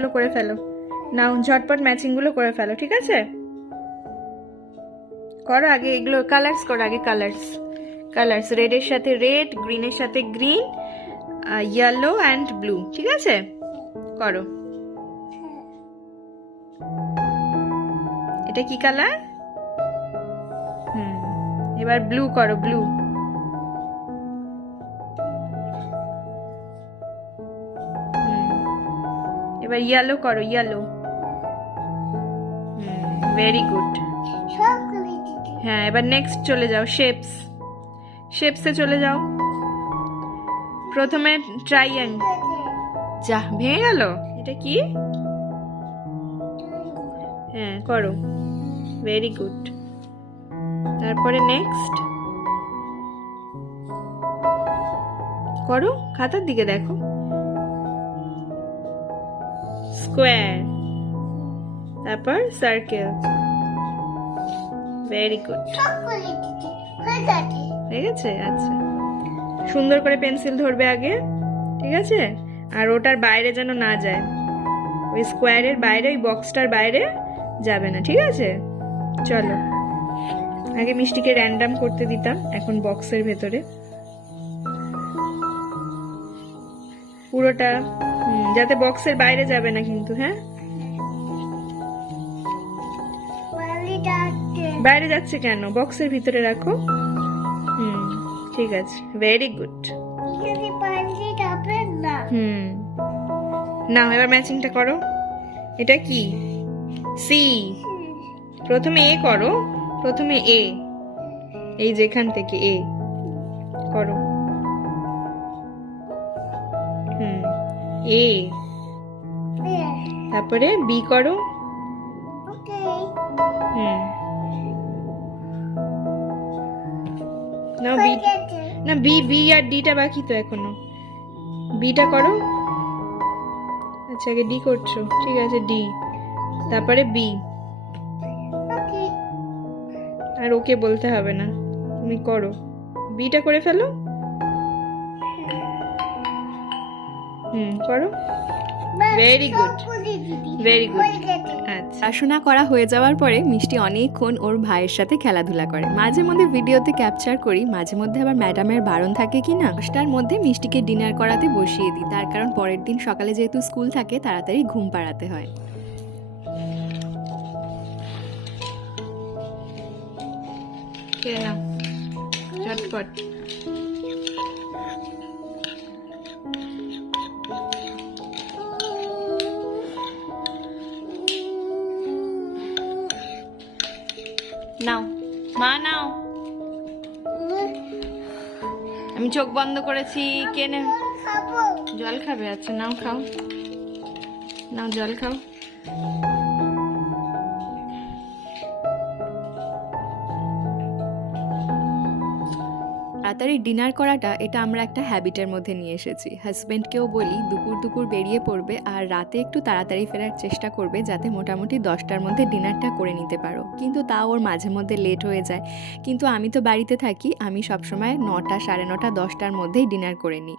ম্যাচিংগুলো করে ফেলো। নাও ঝটপট ম্যাচিংগুলো করে ফেলো, ঠিক আছে? করো আগে এগুলো, কালার্স করো আগে, কালার্স রেডের সাথে রেড, গ্রিনের সাথে গ্রিন, ইয়েলো অ্যান্ড ব্লু, ঠিক আছে? করো। এটা কি কালার? এবার ব্লু করো, ব্লু। এবার ইয়েলো করো, ইয়েলো। Very good. হ্যাঁ, এবার নেক্সট চলে যাও শেপসে চলে যাও। প্রথমে ট্রাইঅ্যাঙ্গেল। যা, ভেঙে গেল। এটা কি? হ্যাঁ, করো, ভেরি গুড। তারপরে নেক্সট করো, খাতার দিকে দেখো। স্কোয়ার, তারপর সার্কেল। ভেরি গুড, হয়ে গেছে? আচ্ছা, সুন্দর করে পেন্সিল ধরবে আগে, ঠিক আছে? আর ওটার বাইরে যেন না যায়, ওই স্কোয়ারের বাইরে, ওই বক্সটার বাইরে যাবে না, ঠিক আছে? চলো, আগে মিষ্টিকে র্যান্ডাম করতে দিতাম, এখন বক্সের ভেতরে পুরোটা। যাতে বক্সের বাইরে যাবে না কিন্তু, হ্যাঁ? বাইরে যাচ্ছে কেন? বক্সের ভিতরে রাখো। ঠিক আছে, ভেরি গুড। নাও এবার ম্যাচিংটা করো। এটা কি? সি। প্রথমে এ করো, প্রথমে এ, এই যেখান থেকে এ করো। এ, তারপরে বি করো। না বি, না বি, বি আর ডিটা বাকি তো এখনো। বিটা করো। আচ্ছা, আগে ডি করছো, ঠিক আছে, ডি, তারপরে বি। আর ওকে বলতে হবে না, তুমি করো, বিটা করে ফেলো। করো, ভেরি গুড, ভেরি গুড। পড়াশোনা করা হয়ে যাওয়ার পরে মিষ্টি অনেকক্ষণ ওর ভাইয়ের সাথে খেলাধুলা করে। মাঝে মধ্যে ভিডিওতে ক্যাপচার করি, মাঝে মধ্যে আবার ম্যাডামের বারণ থাকে কি না। 10টার মধ্যে মিষ্টিকে ডিনার করাতে বসিয়ে দিই, তার কারণ পরের দিন সকালে যেহেতু স্কুল থাকে তাড়াতাড়ি ঘুম পাড়াতে হয়। ঝটপট। নাও মা, নাও। আমি চোখ বন্ধ করেছি, কে নে? জল খাবে? আচ্ছা, নাও, খাও, নাও জল খাও। তাড়াতাড়ি ডিনার করাটা, এটা আমরা একটা হ্যাবিটের মধ্যে নিয়ে এসেছি। হাজব্যান্ডকেও বলি দুপুর দুপুর বেরিয়ে পড়বে আর রাতে একটু তাড়াতাড়ি ফেরার চেষ্টা করবে, যাতে মোটামুটি 10টার মধ্যে ডিনারটা করে নিতে পারো। কিন্তু তাও ওর মাঝে মধ্যে লেট হয়ে যায়। কিন্তু আমি তো বাড়িতে থাকি, আমি সবসময় 9টা, 9:30, 10টার মধ্যেই ডিনার করে নিই।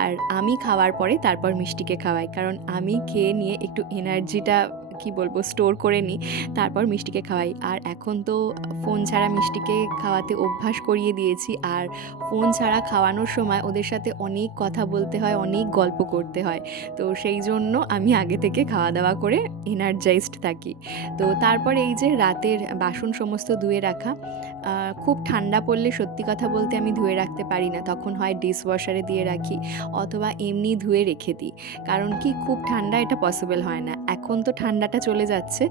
আর আমি খাওয়ার পরে তারপর মিষ্টিকে খাওয়াই, কারণ আমি খেয়ে নিয়ে একটু এনার্জিটা কি বলবো স্টোর করে নিই, তারপর মিষ্টিকে খাওয়াই। আর এখন তো ফোন ছাড়া মিষ্টিকে খাওয়াতে অভ্যাস করিয়ে দিয়েছি। আর ফোন ছাড়া খাওয়ানোর সময় ওদের সাথে অনেক কথা বলতে হয়, অনেক গল্প করতে হয়। তো সেই জন্য আমি আগে থেকে খাওয়া দাওয়া করে এনার্জাইজড থাকি। তো তারপর এই যে রাতের বাসন সমস্ত ধুয়ে রাখা, খুব ঠান্ডা পড়লে সত্যি কথা বলতে আমি ধুয়ে রাখতে পারি না, তখন হয় ডিশওয়াশারে দিয়ে রাখি অথবা এমনি ধুয়ে রেখে দিই। কারণ কি, খুব ঠান্ডা এটা পসিবল হয় না। এখন তো ঠান্ডাটা চলে যাচ্ছে,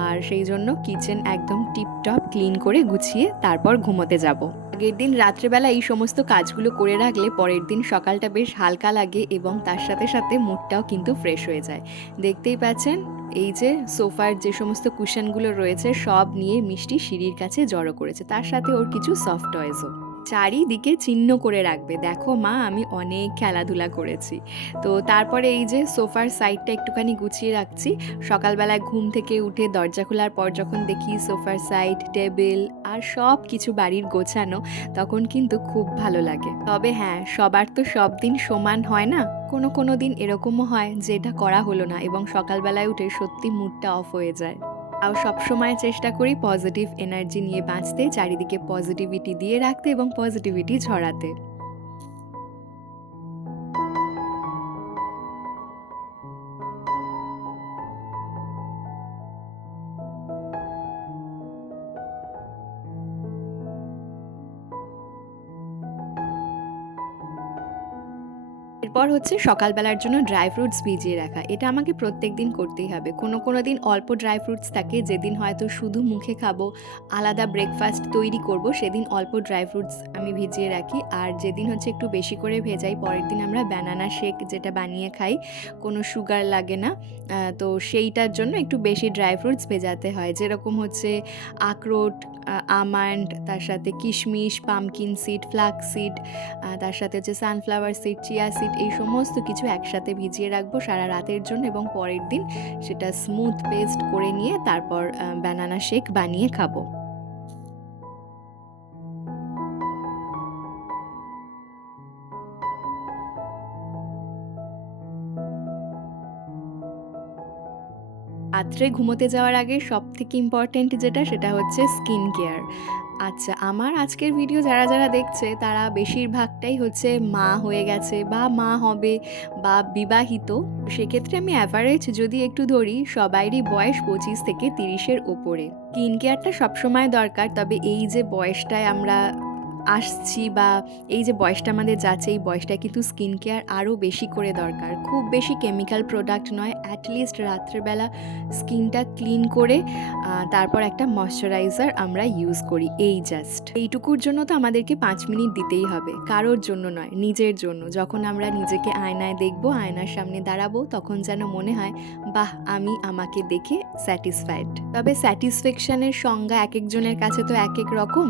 আর সেই জন্য কিচেন একদম টিপটপ ক্লিন করে গুছিয়ে তারপর ঘুমোতে যাব। আগের দিন রাত্রেবেলা এই সমস্ত কাজগুলো করে রাখলে পরের দিন সকালটা বেশ হালকা লাগে এবং তার সাথে সাথে মুডটাও কিন্তু ফ্রেশ হয়ে যায়। দেখতেই পাচ্ছেন এই যে সোফার যে সমস্ত কুশনগুলো রয়েছে সব নিয়ে মিষ্টি সিঁড়ির কাছে জড়ো করেছে, তার সাথে ওর কিছু সফট টয়েসও। চারিদিকে চিহ্ন করে রাখবে, দেখো মা আমি অনেক খেলাধুলা করেছি। তো তারপরে এই যে সোফার সাইডটা একটুখানি গুছিয়ে রাখছি। সকালবেলায় ঘুম থেকে উঠে দরজা খোলার পর যখন দেখি সোফার সাইড, টেবিল আর সব কিছু বাড়ির গোছানো, তখন কিন্তু খুব ভালো লাগে। তবে হ্যাঁ, সবার তো সব দিন সমান হয় না, কোনো কোনো দিন এরকমও হয় যে এটা করা হলো না এবং সকালবেলায় উঠে সত্যি মুডটা অফ হয়ে যায়। আর সবসময় চেষ্টা করি পজিটিভ এনার্জি নিয়ে বাঁচতে, চারিদিকে পজিটিভিটি দিয়ে রাখতে এবং পজিটিভিটি ছড়াতে। এরপর হচ্ছে সকালবেলার জন্য ড্রাই ফ্রুটস ভিজিয়ে রাখা। এটা আমাকে প্রত্যেক দিন করতেই হবে। কোনো কোনো দিন অল্প ড্রাই ফ্রুটস থাকে, যেদিন হয়তো শুধু মুখে খাবো, আলাদা ব্রেকফাস্ট তৈরি করব, সেদিন অল্প ড্রাই ফ্রুটস আমি ভিজিয়ে রাখি। আর যেদিন হচ্ছে একটু বেশি করে ভেজাই, পরের দিন আমরা ব্যানানা শেক যেটা বানিয়ে খাই, কোনো সুগার লাগে না, তো সেইটার জন্য একটু বেশি ড্রাই ফ্রুটস ভেজাতে হয়। যেরকম হচ্ছে আখরোট, আমন্ড, তার সাথে কিশমিশ, পামকিন সিড, ফ্লাক্স সিড, তার সাথে হচ্ছে সানফ্লাওয়ার সিড, চিয়া সিড, এই সমস্ত কিছু একসাথে ভিজিয়ে রাখবো সারা রাতের জন্য এবং পরের দিন সেটা স্মুথ পেস্ট করে নিয়ে তারপর ব্যানানা শেক বানিয়ে খাবো। রাত্রে ঘুমোতে যাওয়ার আগে সবথেকে ইম্পর্ট্যান্ট যেটা, সেটা হচ্ছে স্কিন কেয়ার। আচ্ছা, আমার আজকের ভিডিও যারা যারা দেখছে তারা বেশিরভাগটাই হচ্ছে মা হয়ে গেছে বা মা হবে বা বিবাহিত। সেক্ষেত্রে আমি অ্যাভারেজ যদি একটু ধরি, সবাইরই বয়স 25 থেকে 30-এর ওপরে। স্কিন কেয়ারটা সবসময় দরকার, তবে এই যে বয়সটায় আমরা আসছি বা এই যে বয়সটা আমাদের যাচ্ছে, এই বয়সটায় কিন্তু স্কিন কেয়ার আরও বেশি করে দরকার। খুব বেশি কেমিক্যাল প্রোডাক্ট নয়, অ্যাটলিস্ট রাত্রেবেলা স্কিনটা ক্লিন করে তারপর একটা ময়শ্চারাইজার আমরা ইউজ করি। এই জাস্ট এইটুকুর জন্য তো আমাদেরকে 5 মিনিট দিতেই হবে, কারোর জন্য নয়, নিজের জন্য। যখন আমরা নিজেকে আয়নায় দেখব, আয়নার সামনে দাঁড়াবো, তখন যেন মনে হয় বাহ, আমি আমাকে দেখে স্যাটিসফাইড। তবে স্যাটিসফ্যাকশনের সংজ্ঞা এক একজনের কাছে তো এক এক রকম,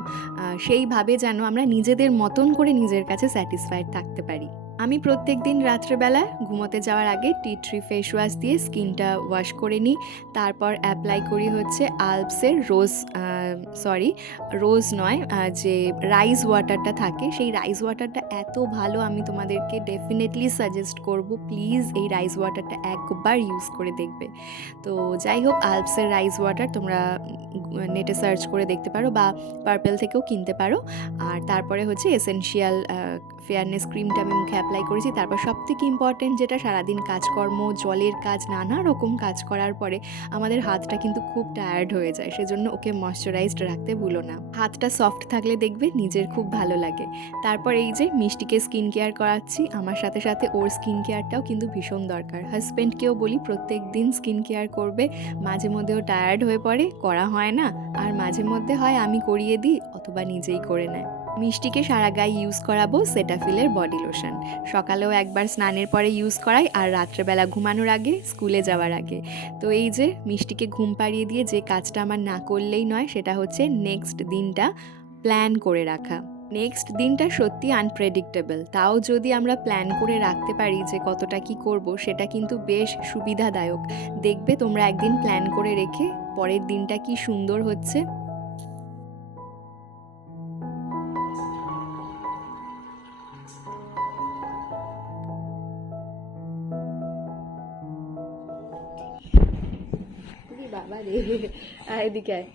সেইভাবে যেন আমরা নিজেদের মতন করে নিজের কাছে স্যাটিসফাইড থাকতে পারি। আমি প্রত্যেক দিন রাত্রেবেলা ঘুমোতে যাওয়ার আগে টি ট্রি ফেস ওয়াশ দিয়ে স্কিনটা ওয়াশ করে নিই। তারপর অ্যাপ্লাই করি হচ্ছে আলপসের রোজ নয়, যে রাইস ওয়াটারটা থাকে, সেই রাইস ওয়াটারটা এত ভালো, আমি তোমাদেরকে ডেফিনেটলি সাজেস্ট করব, প্লিজ এই রাইস ওয়াটারটা একবার ইউজ করে দেখবে। তো যাই হোক, আলপসের রাইস ওয়াটার তোমরা নেটে সার্চ করে দেখতে পারো বা পার্পেল থেকেও কিনতে পারো। আর তারপরে হচ্ছে এসেনশিয়াল ফেয়ারনেস ক্রিমটা আমি মুখে অ্যাপ্লাই করেছি। তারপর সবথেকে ইম্পর্টেন্ট যেটা, সারাদিন কাজকর্ম, জলের কাজ, নানা রকম কাজ করার পরে আমাদের হাতটা কিন্তু খুব টায়ার্ড হয়ে যায়, সেজন্য ওকে ময়শ্চারাইজড রাখতে ভুলো না। হাতটা সফট থাকলে দেখবে নিজের খুব ভালো লাগে। তারপর এই যে মিষ্টিকে স্কিন কেয়ার করাচ্ছি, আমার সাথে সাথে ওর স্কিন কেয়ারটাও কিন্তু ভীষণ দরকার। হাজব্যান্ডকেও বলি প্রত্যেক দিন স্কিন কেয়ার করবে, মাঝে মধ্যেও টায়ার্ড হয়ে পড়ে, করা হয় না, আর মাঝে মধ্যে হয় আমি করিয়ে দিই অথবা নিজেই করে নেয়। মিষ্টিকে সারা গায়ে ইউজ করাবো সেটাফিলের বডি লোশন। সকালেও একবার স্নানের পরে ইউজ করাই, আর রাত্রেবেলা ঘুমানোর আগে, স্কুলে যাওয়ার আগে। তো এই যে মিষ্টিকে ঘুম পাড়িয়ে দিয়ে যে কাজটা আমার না করলেই নয়, সেটা হচ্ছে নেক্সট দিনটা প্ল্যান করে রাখা। নেক্সট দিনটা সত্যি আনপ্রেডিক্টেবল, তাও যদি আমরা প্ল্যান করে রাখতে পারি যে কতটা কি করব, সেটা কিন্তু বেশ সুবিধাদায়ক। দেখবে তোমরা একদিন প্ল্যান করে রেখে পরের দিনটা কি সুন্দর হচ্ছে। বাবা রে, এদিকে আয়।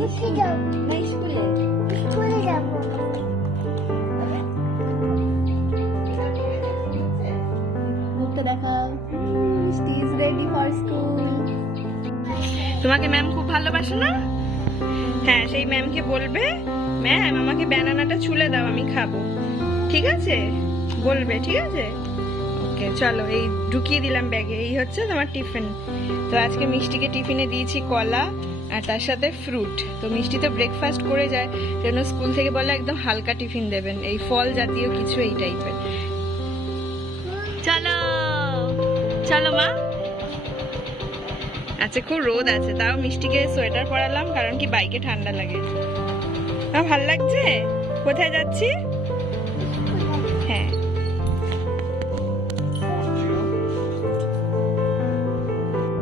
না স্কুলে মুখটা দেখাও মিষ্টি ইজ রেডি ফর স্কুল তোমাকে ম্যাম খুব ভালোবাসে না? হ্যাঁ, সেই ম্যামকে বলবে, ম্যাম আমাকে ব্যানানাটা ছুলে দাও, আমি খাবো। ঠিক আছে, বলবে। ঠিক আছে, ওকে চলো, এই ঢুকিয়ে দিলাম ব্যাগে। এই হচ্ছে তোমার টিফিন। তো আজকে মিষ্টিকে টিফিনে দিয়েছি কলা আর তার সাথে ফ্রুট। তো মিষ্টি তো ব্রেকফাস্ট করে যায়, জন্য স্কুল থেকে বলে একদম হালকা টিফিন দেবেন, এই ফল জাতীয় কিছু, এই টাইপের। চলো চলো মা। আচ্ছা, খুব রোদ আছে, তাও মিষ্টিকে সোয়েটার পরালাম, কারণ কি বাইকে ঠান্ডা লাগে। ভাল লাগছে? কোথায় যাচ্ছি? হ্যাঁ,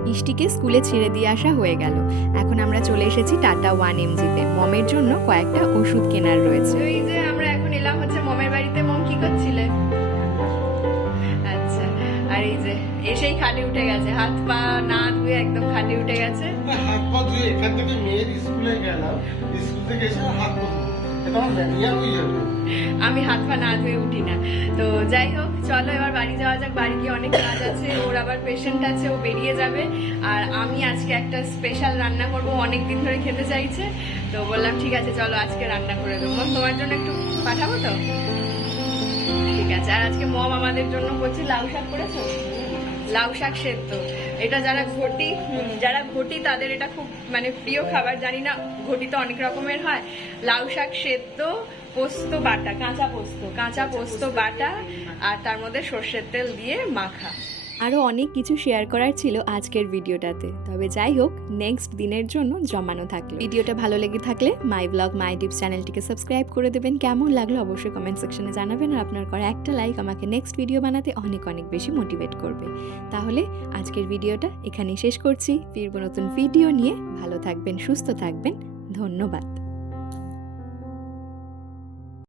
মিষ্টিকে স্কুলে ছেড়ে দিয়ে আসা হয়ে গেল। এখন আমরা চলে এসেছি টাটা 1MG-তে। মমের জন্য কয়েকটা ওষুধ কেনার রয়েছে। এই যে আমরা এখন এলাম হচ্ছে মমের বাড়িতে। মম কি করছিলে? আচ্ছা, আর এই যে এসেই খালি উঠে গেছে, হাত পা না ধুয়ে একদম খালি উঠে গেছে। হাত পা ধুয়ে এখান থেকে মেয়ের স্কুলে গেলাম, স্কুল থেকে এসে হাত পা ধুবো, এটা আমার ব্যানিয়া হয়ে যাবে। আমি হাত পা না ধুয়ে উঠি না। তো যাই হোক, চলো এবার বাড়ি যাওয়া যাক। বাড়ি গিয়ে অনেক কাজ আছে, ওর আবার পেশেন্ট আছে, ও বেরিয়ে যাবে। আর আমি আজকে একটা স্পেশাল রান্না করবো, অনেকদিন ধরে খেতে চাইছে। তো বললাম ঠিক আছে চলো আজকে রান্না করে দেবো। মম তোমার জন্য একটু পাঠাবো তো? ঠিক আছে। আর আজকে মম আমাদের জন্য করছে লাউ শাক। করেছো? লাউ শাক সেদ্ধ। এটা যারা ঘটি তাদের এটা খুব মানে প্রিয় খাবার। জানি না, ঘটি তো অনেক রকমের হয়। লাউ শাক সেদ্ধ, পোস্ত বাটা, কাঁচা পোস্ত বাটা, আর তার মধ্যে সর্ষের তেল দিয়ে মাখা। আরও অনেক কিছু শেয়ার করার ছিল আজকের ভিডিওটাতে, তবে যাই হোক নেক্সট দিনের জন্য জমানো থাকলো। ভিডিওটা ভালো লেগে থাকলে মাই ব্লগ মাই টিপস চ্যানেলটিকে সাবস্ক্রাইব করে দেবেন। কেমন লাগলো অবশ্যই কমেন্ট সেকশনে জানাবেন, আর আপনার করা একটা লাইক আমাকে নেক্সট ভিডিও বানাতে অনেক অনেক বেশি মোটিভেট করবে। তাহলে আজকের ভিডিওটা এখানেই শেষ করছি। ফিরবো নতুন ভিডিও নিয়ে। ভালো থাকবেন, সুস্থ থাকবেন, ধন্যবাদ।